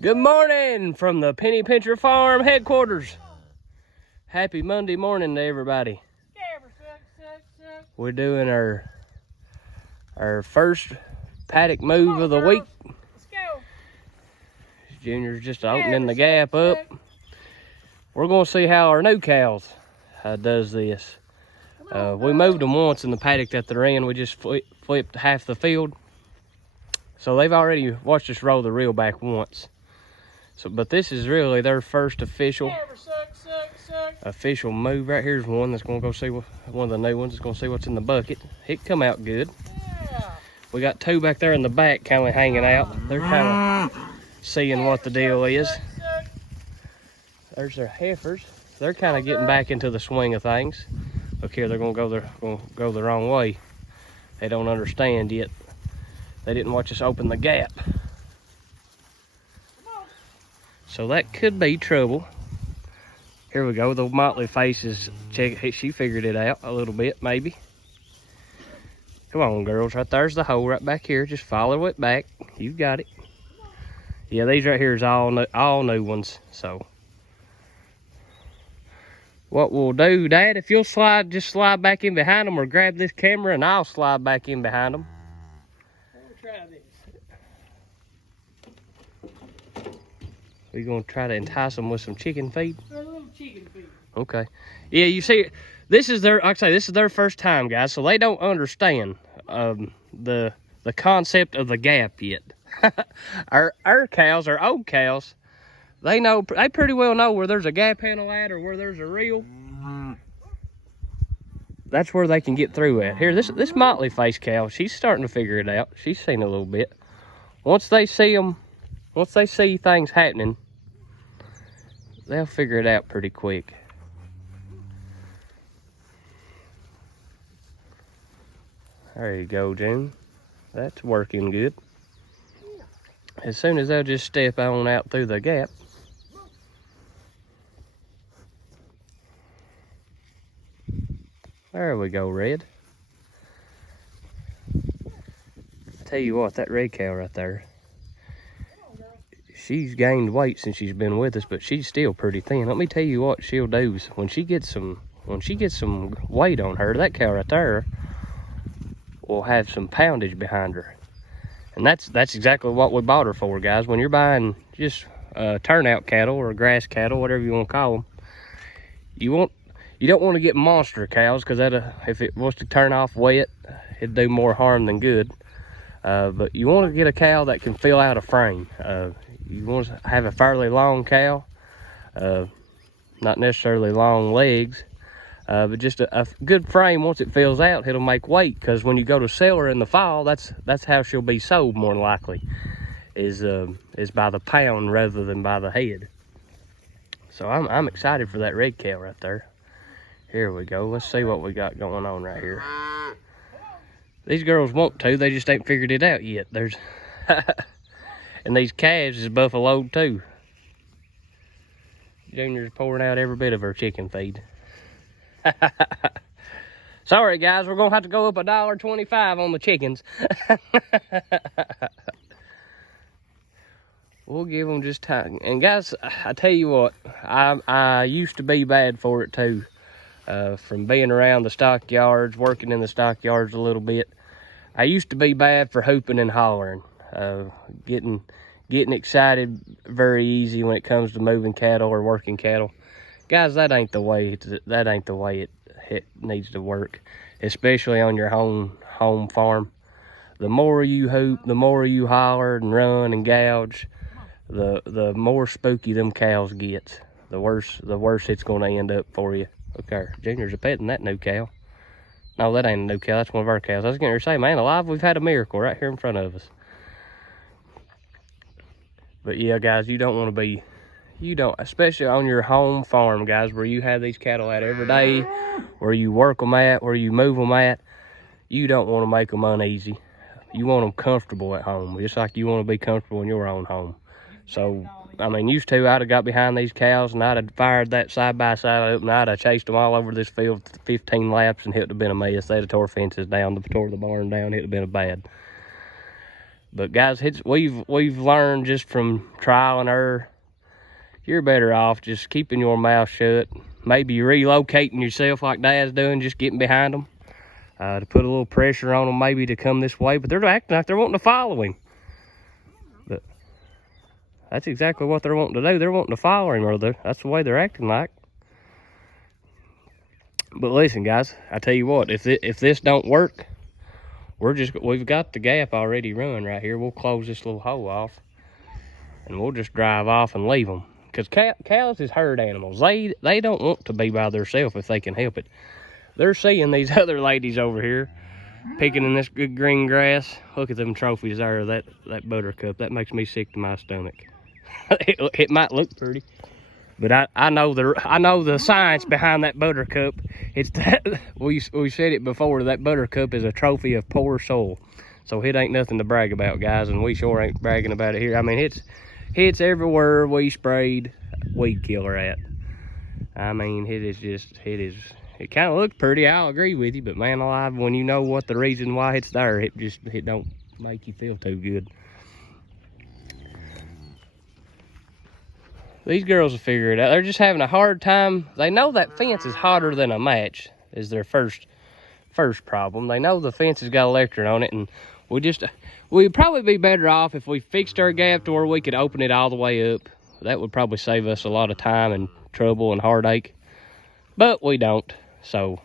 Good morning from the Penny Pincher Farm headquarters. Happy Monday morning to everybody. We're doing our first paddock move of the week. Let's go. Junior's just opening the gap up. We're going to see how our new cows does this. We moved them once in the paddock that they're in. We just flipped half the field. So they've already watched us roll the reel back once. So, but this is really their first official move. Right here's one that's going to go see one of the new ones. Is going to see what's in the bucket. It come out good. Yeah. We got two back there in the back kind of hanging out. They're kind of seeing what the deal is. There's their heifers. They're kind of getting back into the swing of things. Look here, they're going to go the wrong way. They don't understand yet. They didn't watch us open the gap. So that could be trouble. Here we go. The motley faces. Check. She figured it out a little bit, maybe. Come on, girls. Right there's the hole right back here. Just follow it back. You got it. Yeah, these right here is all new ones. So what we'll do, Dad, if you'll just slide back in behind them, or grab this camera and I'll slide back in behind them. Try this. We're going to try to entice them with some chicken feed. A little chicken feed. Okay. Yeah, you see, this is their first time, guys, so they don't understand the concept of the gap yet. our cows, our old cows, they pretty well know where there's a gap handle at or where there's a reel. That's where they can get through at. Here, this motley face cow, she's starting to figure it out. She's seen a little bit. Once they see things happening, they'll figure it out pretty quick. There you go, June. That's working good. As soon as they'll just step on out through the gap. There we go, Red. Tell you what, that red cow right there, she's gained weight since she's been with us, but she's still pretty thin. Let me tell you what she'll do. When she gets some weight on her, that cow right there will have some poundage behind her. And that's exactly what we bought her for, guys. When you're buying just turnout cattle or grass cattle, whatever you want to call them, you don't want to get monster cows, because if it was to turn off wet, it'd do more harm than good. But you want to get a cow that can fill out a frame. You want to have a fairly long cow, not necessarily long legs, but just a good frame. Once it fills out, it'll make weight, because when you go to sell her in the fall, that's how she'll be sold more than likely, is by the pound rather than by the head. So I'm excited for that red cow right there. Here we go. Let's see what we got going on right here. These girls want to, they just ain't figured it out yet. And these calves is buffaloed too. Junior's pouring out every bit of her chicken feed. Sorry guys, we're gonna have to go up $1.25 on the chickens. We'll give them just time. And guys, I tell you what, I used to be bad for it too. From being around the stockyards, working in the stockyards a little bit, I used to be bad for hooping and hollering, getting excited very easy when it comes to moving cattle or working cattle. Guys, that ain't the way it needs to work, especially on your home farm. The more you hoop, the more you holler and run and gouge, the more spooky them cows gets. The worse it's going to end up for you. Okay, Junior's a petting that new cow. No, that ain't a new cow. That's one of our cows. I was going to say, man alive, we've had a miracle right here in front of us. But yeah, guys, you don't want to be, especially on your home farm, guys, where you have these cattle out every day, where you work them at, where you move them at. You don't want to make them uneasy. You want them comfortable at home, just like you want to be comfortable in your own home. So, I mean, used to, I'd have got behind these cows and I'd have fired that side-by-side up and I'd have chased them all over this field 15 laps and it would have been a mess. They'd have tore fences down, tore the barn down, it would have been a bad. But guys, we've learned just from trial and error. You're better off just keeping your mouth shut. Maybe relocating yourself like Dad's doing, just getting behind them to put a little pressure on them, maybe to come this way. But they're acting like they're wanting to follow him. But that's exactly what they're wanting to do. They're wanting to follow him, or that's the way they're acting like. But listen, guys, I tell you what, if this don't work, we've got the gap already run right here. We'll close this little hole off, and we'll just drive off and leave them. Because cows is herd animals. They don't want to be by themselves if they can help it. They're seeing these other ladies over here picking in this good green grass. Look at them trophies there, that buttercup. That makes me sick to my stomach. It might look pretty, but I know the science behind that buttercup. It's that we said it before. That buttercup is a trophy of poor soil, so it ain't nothing to brag about, guys. And we sure ain't bragging about it here. I mean, it's everywhere we sprayed weed killer at. I mean, it kind of looks pretty. I'll agree with you, but man alive, when you know what the reason why it's there, it don't make you feel too good. These girls will figure it out. They're just having a hard time. They know that fence is hotter than a match is their first problem. They know the fence has got electric on it, and we'd probably be better off if we fixed our gap to where we could open it all the way up. That would probably save us a lot of time and trouble and heartache, but we don't. So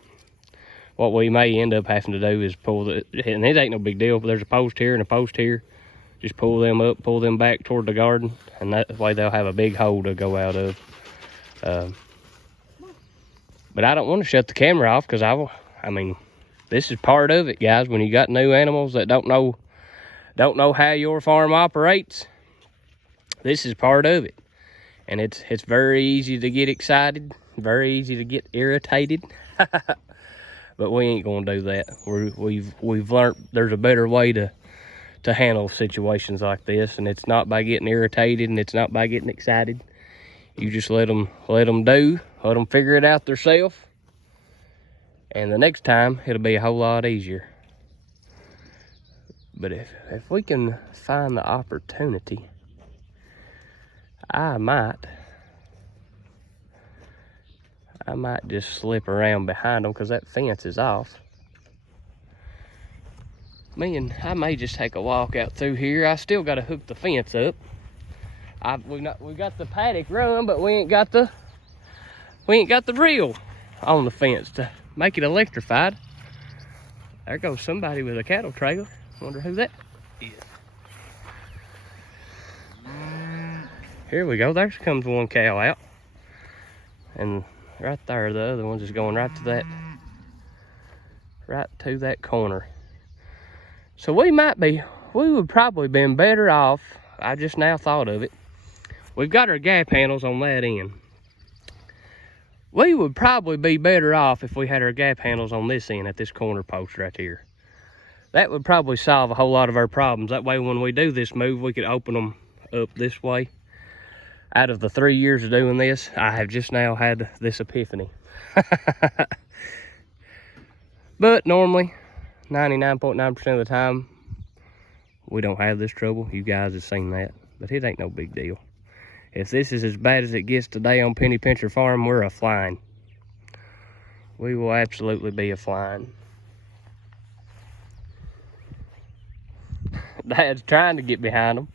what we may end up having to do is pull and it ain't no big deal, but there's a post here and a post here. Just pull them up, pull them back toward the garden, and that way they'll have a big hole to go out of. But I don't want to shut the camera off, because I mean, this is part of it, guys. When you got new animals that don't know how your farm operates, this is part of it. And it's very easy to get excited, very easy to get irritated. But we ain't gonna do that. We've learned there's a better way to handle situations like this, and it's not by getting irritated, and it's not by getting excited. You just let them figure it out themselves, and the next time it'll be a whole lot easier. But if we can find the opportunity, I might just slip around behind them, because that fence is off. I may just take a walk out through here. I still got to hook the fence up. We got the paddock run, but we ain't got the reel on the fence to make it electrified. There goes somebody with a cattle trailer. Wonder who that is. Here we go. There comes one cow out, and right there the other one's just going right to that corner. So we would probably been better off. I just now thought of it. We've got our gap handles on that end. We would probably be better off if we had our gap handles on this end at this corner post right here. That would probably solve a whole lot of our problems. That way when we do this move, we could open them up this way. Out of the 3 years of doing this, I have just now had this epiphany. But normally, 99.9% of the time, we don't have this trouble. You guys have seen that, but it ain't no big deal. If this is as bad as it gets today on Penny Pincher Farm, we're a-flying. We will absolutely be a-flying. Dad's trying to get behind them.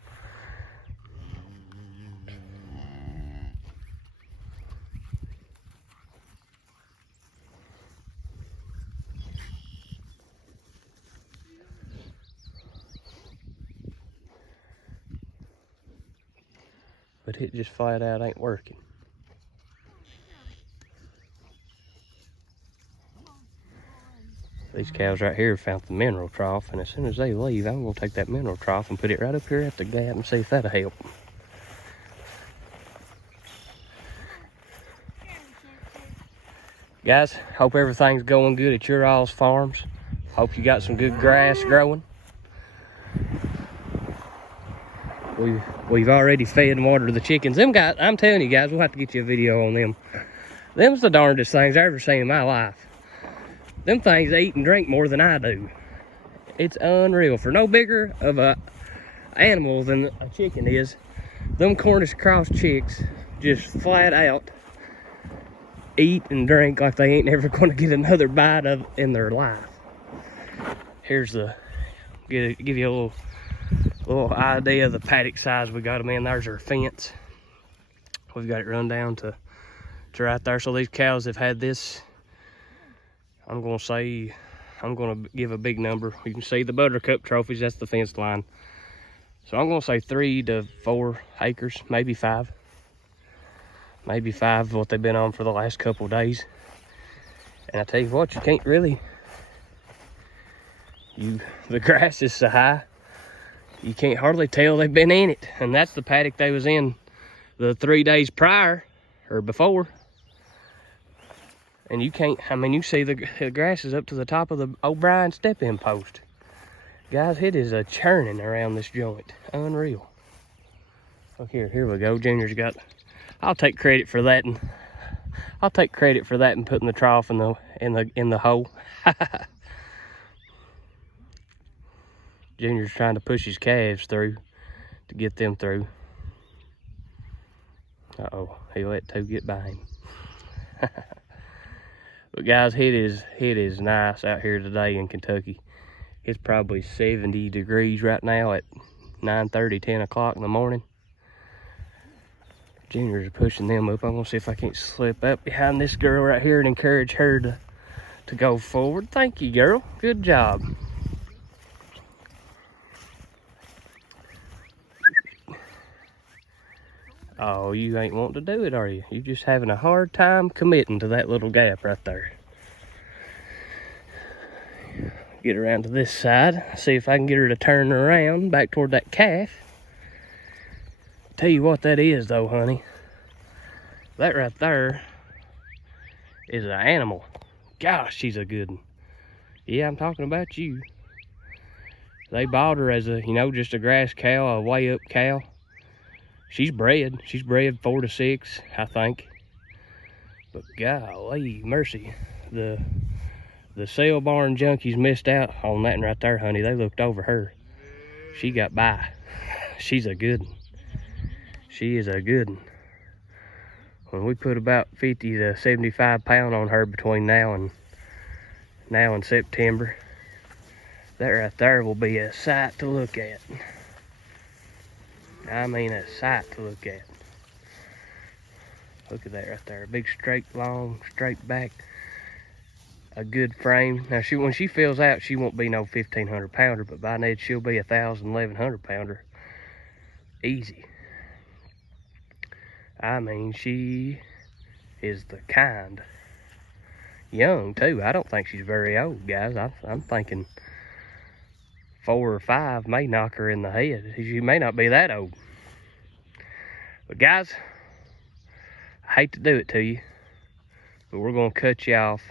But it just flat out ain't working. These cows right here found the mineral trough, and as soon as they leave, I'm gonna take that mineral trough and put it right up here at the gap and see if that'll help. Guys, hope everything's going good at your all's farms. Hope you got some good grass growing. We've already fed and watered the chickens. Them guys, I'm telling you guys, we'll have to get you a video on them. Them's the darndest things I've ever seen in my life. Them things eat and drink more than I do. It's unreal. For no bigger of a animal than a chicken is. Them Cornish cross chicks just flat out eat and drink like they ain't never gonna get another bite of in their life. Here's the, give you a little idea of the paddock size we got them in. There's our fence. We've got it run down to right there. So these cows have had this, I'm gonna give a big number. You can see the buttercup trophies, that's the fence line. So I'm gonna say 3 to 4 acres, maybe 5. Maybe 5 what they've been on for the last couple of days. And I tell you what, you can't really, the grass is so high, you can't hardly tell they've been in it. And that's the paddock they was in the 3 days prior, or before. And you can't, I mean, you see the grass is up to the top of the O'Brien step-in post. Guys, it is a churning around this joint. Unreal. Look here we go. Junior's got, I'll take credit for that, and I'll take credit for that and putting the trough in the hole. Junior's trying to push his calves through to get them through. Uh-oh, he let 2 get by him. But guys, it is nice out here today in Kentucky. It's probably 70 degrees right now at 9:30, 10 o'clock in the morning. Junior's pushing them up. I'm gonna see if I can't slip up behind this girl right here and encourage her to go forward. Thank you, girl. Good job. Oh, you ain't wanting to do it, are you? You just having a hard time committing to that little gap right there. Get around to this side, see if I can get her to turn around back toward that calf. Tell you what that is though, honey. That right there is an animal. Gosh, she's a good one. Yeah, I'm talking about you. They bought her as a, just a grass cow, a way up cow. She's bred 4 to 6, I think. But golly mercy, the sale barn junkies missed out on that one right there, honey. They looked over her. She got by. She's a good one. She is a good one. When we put about 50 to 75 pound on her between now and September, that right there will be a sight to look at. I mean, a sight to look at. Look at that right there. A big straight, long, straight back. A good frame. Now, when she fills out, she won't be no 1,500 pounder, but by now she'll be 1,000, 1,100 pounder. Easy. I mean, she is the kind. Young, too. I don't think she's very old, guys. I'm thinking 4 or 5 may knock her in the head. She may not be that old. But guys, I hate to do it to you, but we're gonna cut you off.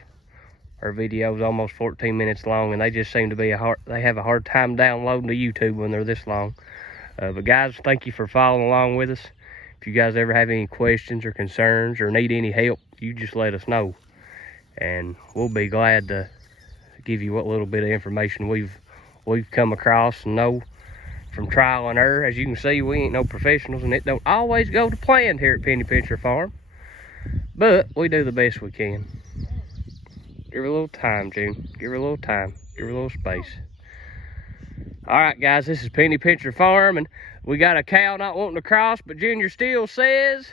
Our video's almost 14 minutes long, and they just seem to be they have a hard time downloading to YouTube when they're this long. But guys, thank you for following along with us. If you guys ever have any questions or concerns or need any help, you just let us know, and we'll be glad to give you what little bit of information we've come across and know from trial and error. As you can see, we ain't no professionals, and it don't always go to plan here at Penny Pincher Farm, but we do the best we can. Give her a little time, June. Give her a little time. Give her a little space. All right, guys, this is Penny Pincher Farm, and we got a cow not wanting to cross, but Junior still says